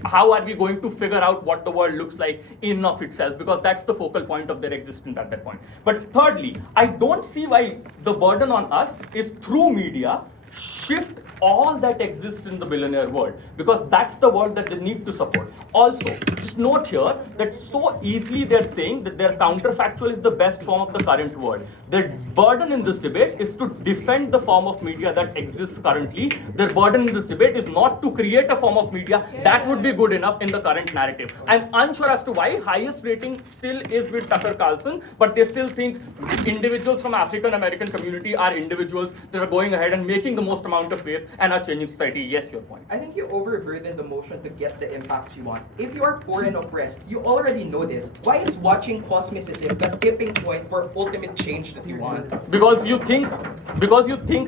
how are we going to figure out what the world looks like in of itself, because that's the focal point of their existence at that point. But thirdly, I don't see why the burden on us is through media shift all that exists in the billionaire world, because that's the world that they need to support. Also, just note here that so easily they're saying that their counterfactual is the best form of the current world. Their burden in this debate is to defend the form of media that exists currently. Their burden in this debate is not to create a form of media that would be good enough in the current narrative. I'm unsure as to why highest rating still is with Tucker Carlson, but they still think individuals from African American community are individuals that are going ahead and making the most amount of waves and are changing society. Yes, your point. I think you overburden the motion to get the impacts you want. If you are poor and oppressed, you already know this. Why is watching Cosmicism the tipping point for ultimate change that you want? Because you think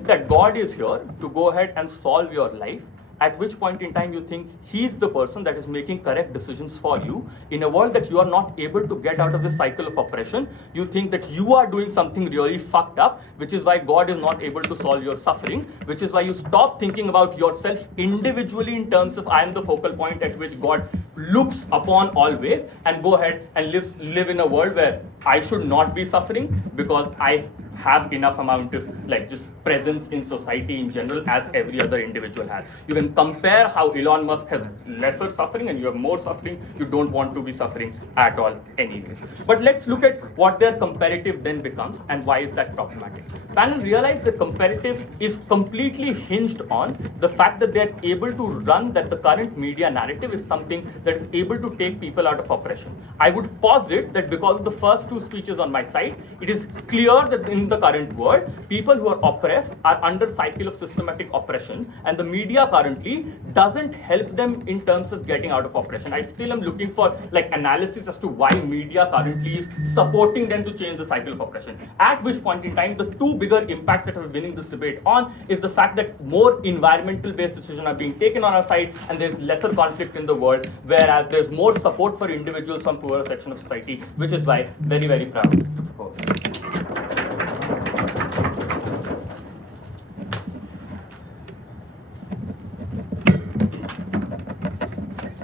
that God is here to go ahead and solve your life, at which point in time you think he's the person that is making correct decisions for you. In a world that you are not able to get out of this cycle of oppression, you think that you are doing something really fucked up, which is why God is not able to solve your suffering, which is why you stop thinking about yourself individually in terms of I am the focal point at which God looks upon always, and go ahead and live in a world where I should not be suffering because I have enough amount of just presence in society in general as every other individual has. You can compare how Elon Musk has lesser suffering and you have more suffering. You don't want to be suffering at all anyways. But let's look at what their comparative then becomes and why is that problematic. Panel realize the comparative is completely hinged on the fact that they're able to run that the current media narrative is something that is able to take people out of oppression. I would posit that because of the first two speeches on my side, it is clear that in the current world, people who are oppressed are under cycle of systematic oppression, and the media currently doesn't help them in terms of getting out of oppression. I still am looking for analysis as to why media currently is supporting them to change the cycle of oppression. At which point in time, the two bigger impacts that are winning this debate on is the fact that more environmental based decisions are being taken on our side and there's lesser conflict in the world, whereas there's more support for individuals from poorer section of society, which is why very, very proud to propose.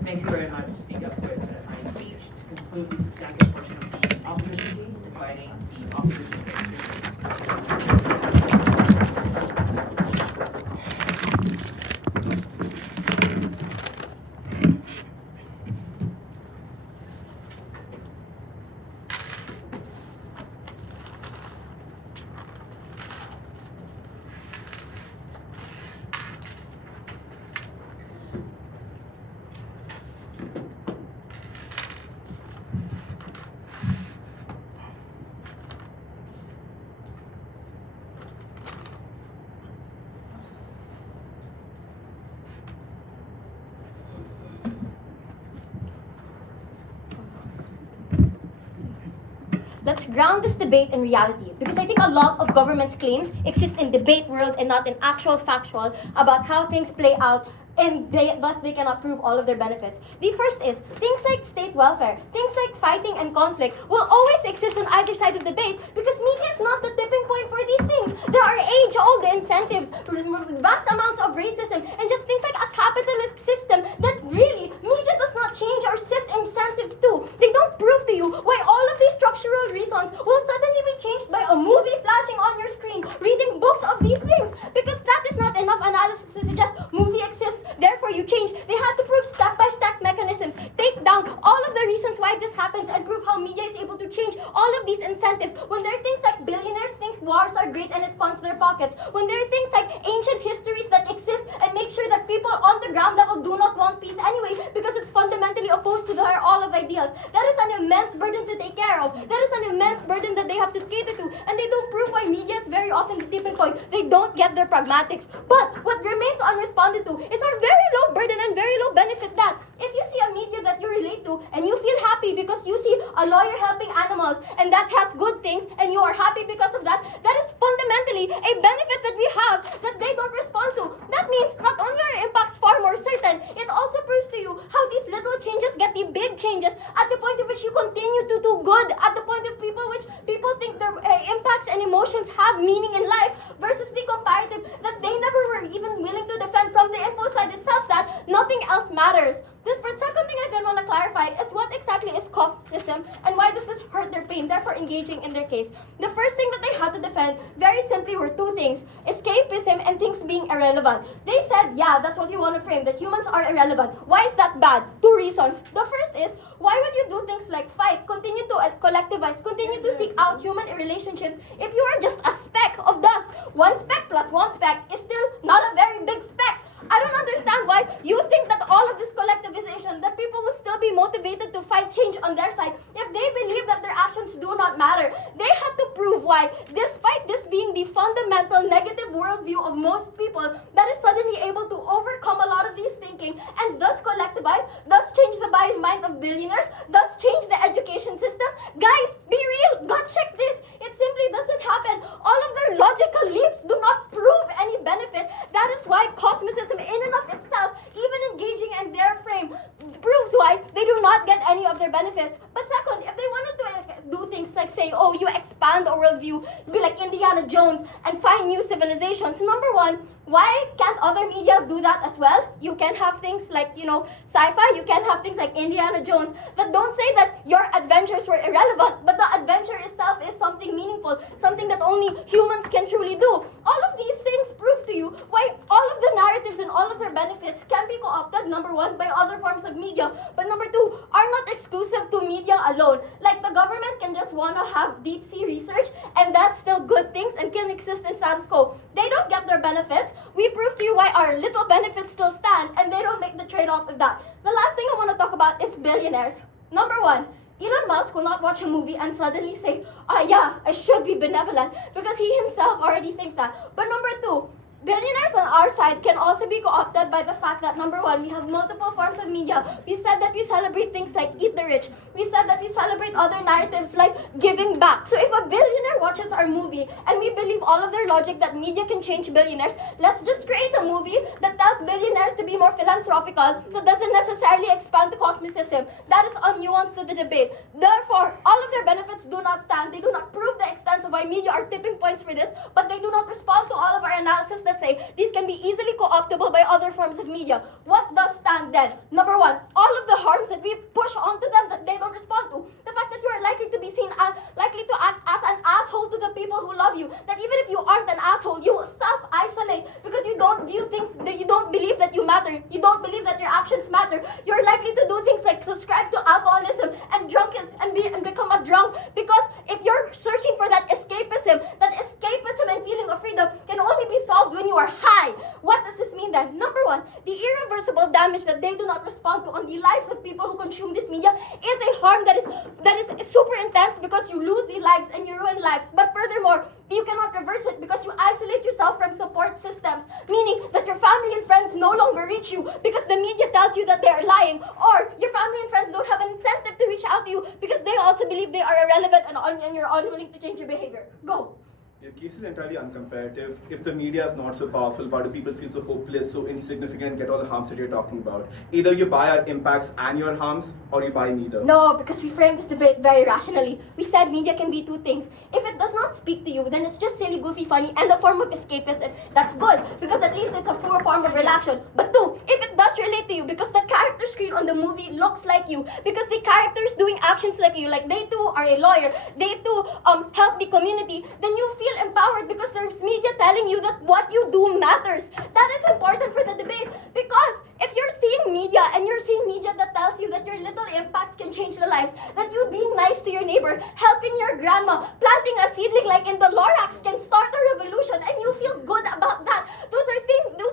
Thank you very much. Speak up with my speech to conclude the substantial portion of the opposition case, inviting the opposition case. Let's ground this debate in reality, because I think a lot of government's claims exist in debate world and not in actual factual about how things play out and thus they cannot prove all of their benefits. The first is things like state welfare, things like fighting and conflict will always exist on either side of the debate because media is not the tipping point for these things. There are age-old incentives, vast amounts of racism, and just things like a capitalist system that really media does not change or sift incentives to. They don't prove to you why all of these structural reasons will suddenly be changed by a movie flashing on your screen, reading books of these things, because that is not enough analysis to suggest movie exists, therefore you change. They had to prove step-by-step mechanisms, take down all of the reasons why this happens, and prove how media is able to change all of these incentives. When there are things like billionaires think wars are great and it funds their pockets, when there are things like ancient histories that exist and make sure that people on the ground level do not want peace anyway because it's fundamentally opposed to their all of ideals, that is an immense burden to take care of. That is an immense burden that they have to cater to, and they don't prove why media is very often the tipping point. They don't get their pragmatics. But what remains unresponded to is our very low burden and very low benefit that if you see a media that you relate to and you feel happy because you see a lawyer helping animals and that has good things and you are happy because of that, that is fundamentally a benefit that we have that they don't respond to. That means not only are impacts far more certain, it also proves to you how these little changes get the big changes at the point of which you continue to do good, at the point of which people think their impacts and emotions have meaning in life, versus the comparative that they never were even willing to defend from the Infoslide itself that nothing else matters. This for second thing I then want to clarify is what exactly is Cosmicism and why does this hurt their pain, therefore engaging in their case. The first thing that they had to defend very simply were two things: escapism and things being irrelevant. They said, yeah, that's what you want to frame, that humans are irrelevant. Why is that bad? Two reasons. The first is, why would you do things like fight, continue to collectivize, continue to seek out human relationships if you are just a speck of dust? One speck plus one speck is still not a very big speck. I don't understand why you think that all of this collectivization, that people will still be motivated to fight change on their side if they believe that their actions do not matter. They had to prove why, despite this being the fundamental negative worldview of most people, that is suddenly able to overcome a lot of these thinking and thus collectivize, thus change the mind of billionaires, thus change the education system. Guys, be real, God check this. It simply doesn't happen. All of their logical leaps do not prove any benefit. That is why Cosmicism in and of itself, even engaging in their frame, proves why they do not get any of their benefits. But second, if they wanted to do things like say, oh, you expand a worldview, be like Indiana Jones and find new civilizations. Number one, why can't other media do that as well? You can have things like, sci-fi, you can have things like Indiana Jones that don't say that your adventures were irrelevant, but the adventure itself is something meaningful, something that only humans can truly do. All of these things prove to you why all of the narratives and all of their benefits can be co-opted, number one, by other forms of media, but number two, are not exclusive to media alone. Like the government can just want to have deep sea research and that's still good things and can exist in status quo. They don't get their benefits. We prove to you why our little benefits still stand and they don't make the trade-off of that. The last thing I want to talk about is billionaires. Number one, Elon Musk will not watch a movie and suddenly say, yeah, I should be benevolent, because he himself already thinks that. But number two, billionaires on our side can also be co-opted by the fact that, number one, we have multiple forms of media. We said that we celebrate things like Eat the Rich. We said that we celebrate other narratives like giving back. So if a billionaire watches our movie and we believe all of their logic that media can change billionaires, let's just create a movie that tells billionaires to be more philanthropical, that doesn't necessarily expand the Cosmicism. That is unnuanced to the debate. Therefore, all of their benefits do not stand. They do not prove the extent of why media are tipping points for this, but they do not respond to all of our analysis that say these can be easily co-optable by other forms of media. What does stand then? Number one, all of the harms that we push onto them that they don't respond to. The fact that you are likely to be seen as, likely to act as an asshole to the people who love you. That even if you aren't an asshole, you will self-isolate because you don't view things, that you don't believe that you matter. You don't believe that your actions matter. You're likely to do things like subscribe to alcoholism and and become a drunk, because if you're searching for that escapism and feeling of freedom can only be solved when you are high. What does this mean then? Number one, the irreversible damage that they do not respond to on the lives of people who consume this media is a harm that is super intense, because you lose the lives and you ruin lives. But furthermore, you cannot reverse it because you isolate yourself from support systems, meaning that your family and friends no longer reach you because the media tells you that they are lying, or your family and friends don't have an incentive to reach out to you because they also believe they are irrelevant and you're unwilling to change your behavior. Go. Your case is entirely uncomparative. If the media is not so powerful, why do people feel so hopeless, so insignificant, get all the harms that you're talking about? Either you buy our impacts and your harms, or you buy neither. No, because we framed this debate very rationally. We said media can be two things. If it does not speak to you, then it's just silly, goofy, funny, and a form of escapism. That's good, because at least it's a full form of relaxation. But two, if it does relate to you, because the character screen on the movie looks like you, because the characters doing actions like you, like they too are a lawyer, they too help the community, then you feel empowered because there's media telling you that what you do matters. That is important for the debate, because if you're seeing media and you're seeing media that tells you that your little impacts can change the lives, that you being nice to your neighbor, helping your grandma, planting a seedling like in the Lorax can start a revolution, and you feel good about that. Those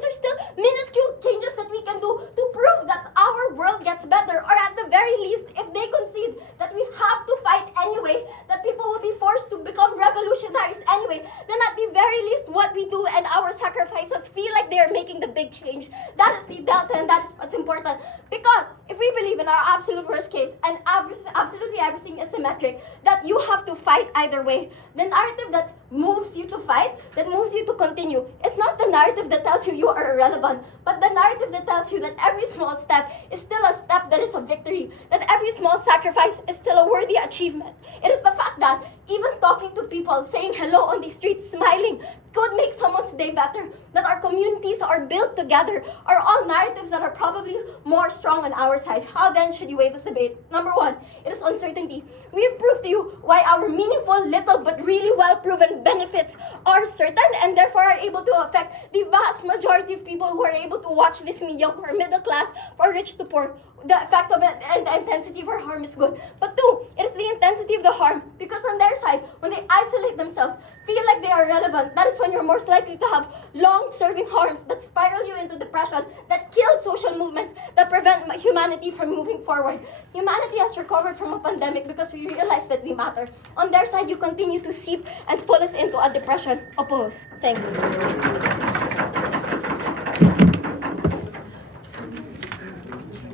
are still minuscule changes that we can do to prove that our world gets better, or at the very least, if they concede that we have to fight anyway, that people will be forced to become revolutionaries anyway, then at the very least, what we do and our sacrifices feel like they are making the big change. That is the delta, and that is what's important. Because if we believe in our absolute worst case, and absolutely everything is symmetric, that you have to fight either way, the narrative that moves you to fight, that moves you to continue, is not the narrative that tells you you are irrelevant, but the narrative that tells you that every small step is still a step that is a victory, that every small sacrifice is still a worthy achievement. It is the fact that even talking to people, saying hello on the street, smiling, could make someone's day better, that our communities are built together, are all narratives that are probably more strong on our side. How then should you weigh this debate? Number one, it is uncertainty. We have proved to you why our meaningful, little, but really well-proven benefits are certain, and therefore are able to affect the vast majority of people who are able to watch this media, who are middle class, or rich to poor. The effect of it and the intensity of our harm is good. But two, it is the intensity of the harm, because on their side, when they isolate themselves, feel like they are relevant, that is when you're most likely to have long-serving harms that spiral you into depression, that kill social movements, that prevent humanity from moving forward. Humanity has recovered from a pandemic because we realized that we matter. On their side, you continue to seep and pull us into a depression. Oppose. Thanks.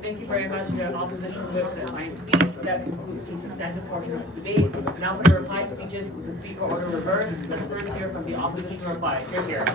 Thank you very much to the opposition for the defiant speech. That concludes the substantive portion of the debate. Now for the reply speeches with the speaker order reversed. Let's first hear from the opposition reply. Here.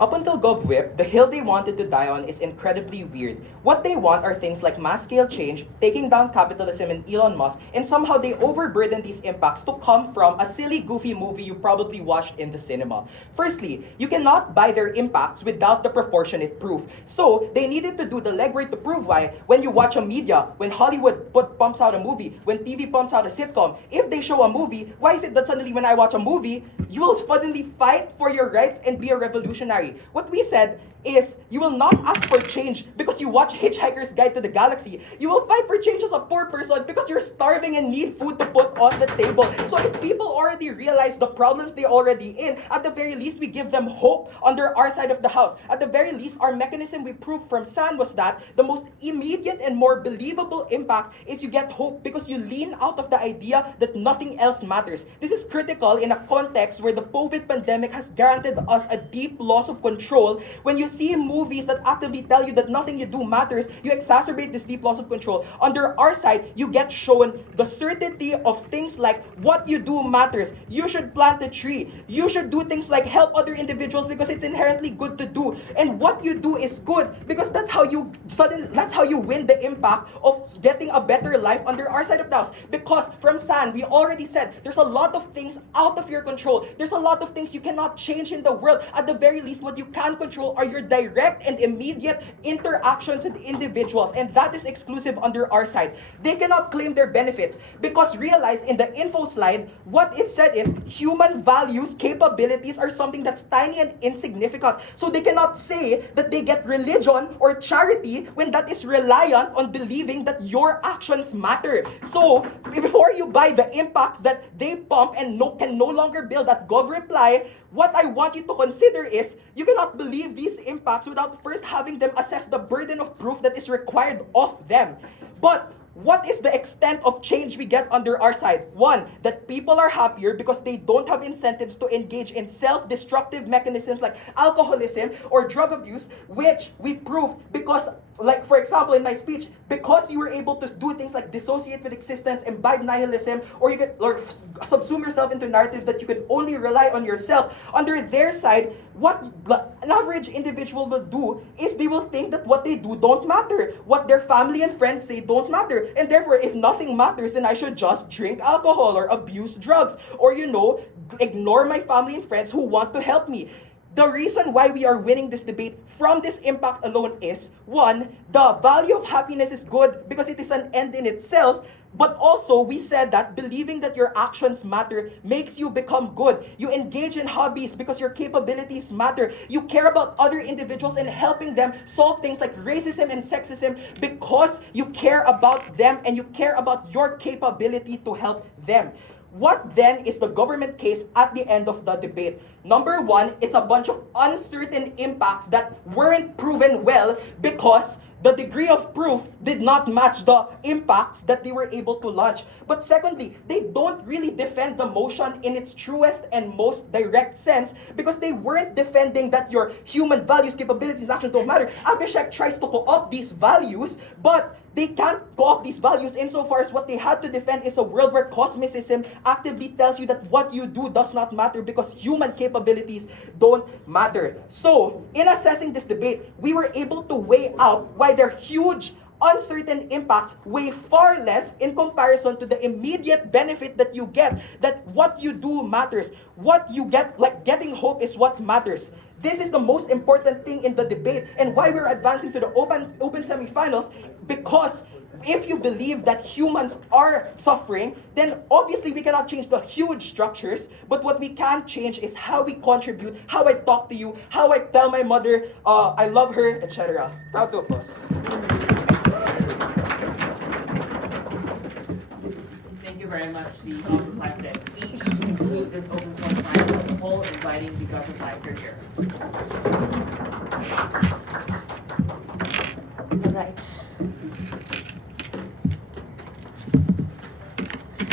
Up until GovWhip, the hill they wanted to die on is incredibly weird. What they want are things like mass-scale change, taking down capitalism and Elon Musk, and somehow they overburden these impacts to come from a silly, goofy movie you probably watched in the cinema. Firstly, you cannot buy their impacts without the proportionate proof. So, they needed to do the legwork to prove why, when you watch a media, when Hollywood pumps out a movie, when TV pumps out a sitcom, if they show a movie, why is it that suddenly when I watch a movie, you will suddenly fight for your rights and be a revolutionary? What we said is you will not ask for change because you watch Hitchhiker's Guide to the Galaxy. You will fight for change as a poor person because you're starving and need food to put on the table. So if people already realize the problems they're already in, at the very least we give them hope under our side of the house. At the very least, our mechanism we proved from San was that the most immediate and more believable impact is you get hope because you lean out of the idea that nothing else matters. This is critical in a context where the COVID pandemic has granted us a deep loss of control. When you see movies that actively tell you that nothing you do matters, you exacerbate this deep loss of control. Under our side, you get shown the certainty of things like what you do matters. You should plant a tree. You should do things like help other individuals because it's inherently good to do. And what you do is good because that's how you win the impact of getting a better life under our side of the house. Because from San, we already said there's a lot of things out of your control. There's a lot of things you cannot change in the world. At the very least, what you can control are your your direct and immediate interactions with individuals, and that is exclusive under our side. They cannot claim their benefits because realize in the Infoslide, what it said is human values, capabilities are something that's tiny and insignificant. So they cannot say that they get religion or charity when that is reliant on believing that your actions matter. So before you buy the impacts that they pump and can no longer build that Gov reply, what I want you to consider is you cannot believe these impacts without first having them assess the burden of proof that is required of them. But what is the extent of change we get under our side? One, that people are happier because they don't have incentives to engage in self-destructive mechanisms like alcoholism or drug abuse, which we prove because, like for example in my speech, because you were able to do things like dissociate with existence, imbibe nihilism, or subsume yourself into narratives that you could only rely on yourself. Under their side, what an average individual will do is they will think that what they do don't matter, what their family and friends say don't matter, and therefore if nothing matters, then I should just drink alcohol or abuse drugs or ignore my family and friends who want to help me. The reason why we are winning this debate from this impact alone is, one, the value of happiness is good because it is an end in itself, but also we said that believing that your actions matter makes you become good. You engage in hobbies because your capabilities matter. You care about other individuals and helping them solve things like racism and sexism because you care about them and you care about your capability to help them. What then is the government case at the end of the debate? Number one, it's a bunch of uncertain impacts that weren't proven well because the degree of proof did not match the impacts that they were able to launch. But secondly, they don't really defend the motion in its truest and most direct sense because they weren't defending that your human values, capabilities, and actions don't matter. Abhishek tries to co-opt these values, but they can't co-opt these values insofar as what they had to defend is a world where cosmicism actively tells you that what you do does not matter because human capabilities don't matter. So, in assessing this debate, we were able to weigh out why their huge uncertain impacts weigh far less in comparison to the immediate benefit that you get, that what you do matters. What you get, like getting hope, is what matters. This is the most important thing in the debate and why we're advancing to the open semifinals, because if you believe that humans are suffering, then obviously we cannot change the huge structures, but what we can change is how we contribute, how I talk to you, how I tell my mother I love her, etc. Proud to applause. Thank you very much, the Gov reply for that speech. To conclude this open quarterfinals as a whole, inviting the Gov reply for here. All right.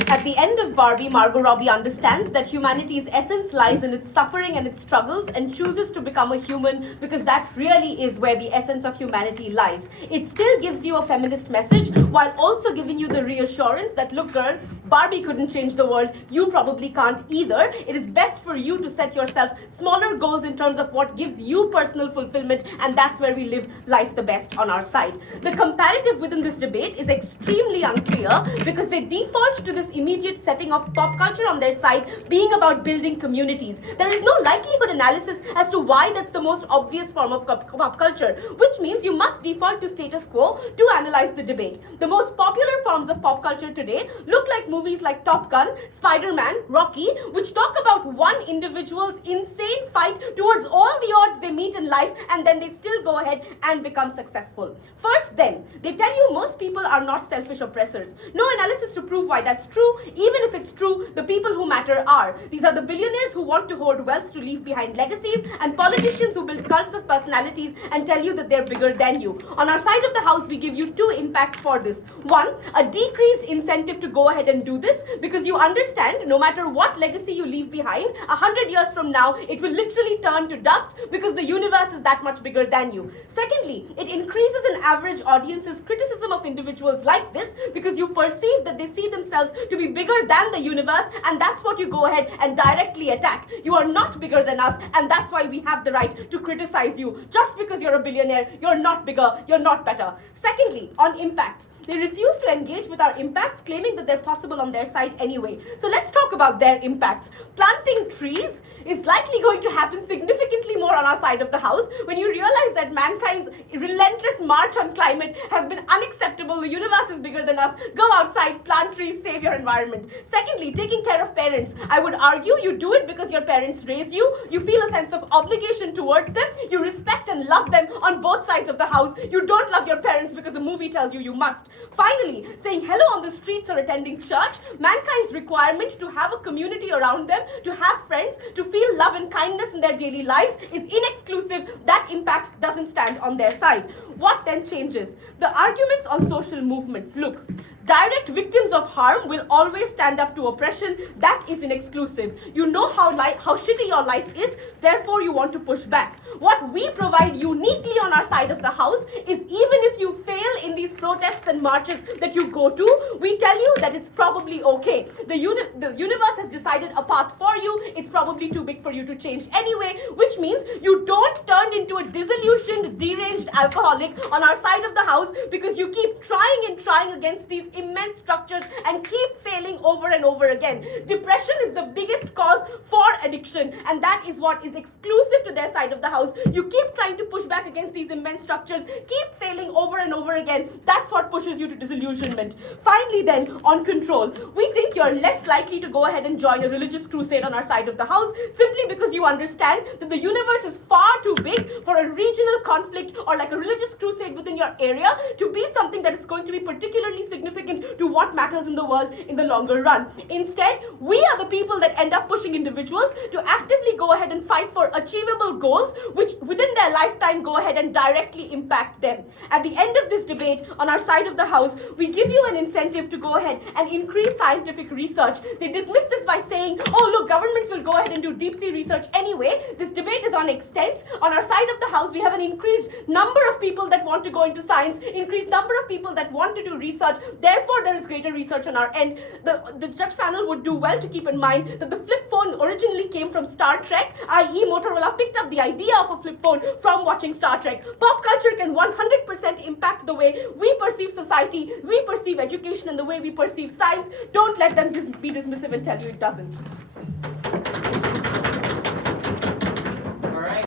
At the end of Barbie, Margot Robbie understands that humanity's essence lies in its suffering and its struggles and chooses to become a human because that really is where the essence of humanity lies. It still gives you a feminist message while also giving you the reassurance that, look girl, Barbie couldn't change the world, you probably can't either. It is best for you to set yourself smaller goals in terms of what gives you personal fulfillment, and that's where we live life the best on our side. The comparative within this debate is extremely unclear because they default to this immediate setting of pop culture on their side being about building communities. There is no likelihood analysis as to why that's the most obvious form of pop culture, which means you must default to status quo to analyze the debate. The most popular forms of pop culture today look like movies like Top Gun, Spider-Man, Rocky, which talk about one individual's insane fight towards all the odds they meet in life, and then they still go ahead and become successful. First then, they tell you most people are not selfish oppressors. No analysis to prove why that's true. Even if it's true, the people who matter are. These are the billionaires who want to hoard wealth to leave behind legacies, and politicians who build cults of personalities and tell you that they're bigger than you. On our side of the house, we give you two impacts for this. One, a decreased incentive to go ahead and do this because you understand no matter what legacy you leave behind, 100 years from now, it will literally turn to dust because the universe is that much bigger than you. Secondly, it increases an average audience's criticism of individuals like this because you perceive that they see themselves to to be bigger than the universe, and that's what you go ahead and directly attack. You are not bigger than us, and that's why we have the right to criticize you. Just because you're a billionaire, you're not bigger, you're not better. Secondly, on impacts. They refuse to engage with our impacts, claiming that they're possible on their side anyway. So let's talk about their impacts. Planting trees is likely going to happen significantly more on our side of the house when you realize that mankind's relentless march on climate has been unacceptable. The universe is bigger than us. Go outside, plant trees, save your environment. Secondly, taking care of parents. I would argue you do it because your parents raised you. You feel a sense of obligation towards them. You respect and love them on both sides of the house. You don't love your parents because the movie tells you you must. Finally, saying hello on the streets or attending church, mankind's requirement to have a community around them, to have friends, to feel love and kindness in their daily lives is inexclusive. That impact doesn't stand on their side. What then changes? The arguments on social movements. Look, direct victims of harm will always stand up to oppression. That is inexclusive. You know how shitty your life is, therefore you want to push back. What we provide uniquely on our side of the house is even if you fail in these protests and marches that you go to, we tell you that it's probably okay. The universe has decided a path for you. It's probably too big for you to change anyway, which means you don't turn into a disillusioned, deranged alcoholic on our side of the house because you keep trying and trying against these immense structures and keep failing over and over again. Depression is the biggest cause for addiction, and that is what is exclusive to their side of the house. You keep trying to push back against these immense structures, keep failing over and over again. That's what pushes you to disillusionment. Finally then, on control. We think you're less likely to go ahead and join a religious crusade on our side of the house simply because you understand that the universe is far too big for a regional conflict or like a religious crusade within your area to be something that is going to be particularly significant to what matters in the world in the longer run. Instead, we are the people that end up pushing individuals to actively go ahead and fight for achievable goals which within their lifetime go ahead and directly impact them. At the end of this debate, on our side of the house, we give you an incentive to go ahead and increase scientific research. They dismiss this by saying, oh look, governments will go ahead and do deep sea research anyway. This debate is on extents. On our side of the house, we have an increased number of people that want to go into science, increased number of people that want to do research. Therefore, there is greater research on our end. The judge panel would do well to keep in mind that the flip phone originally came from Star Trek, i.e. Motorola picked up the idea of a flip phone from watching Star Trek. Pop culture can 100% impact the way we perceive society, we perceive education, and the way we perceive science. Don't let them be dismissive and tell you it doesn't.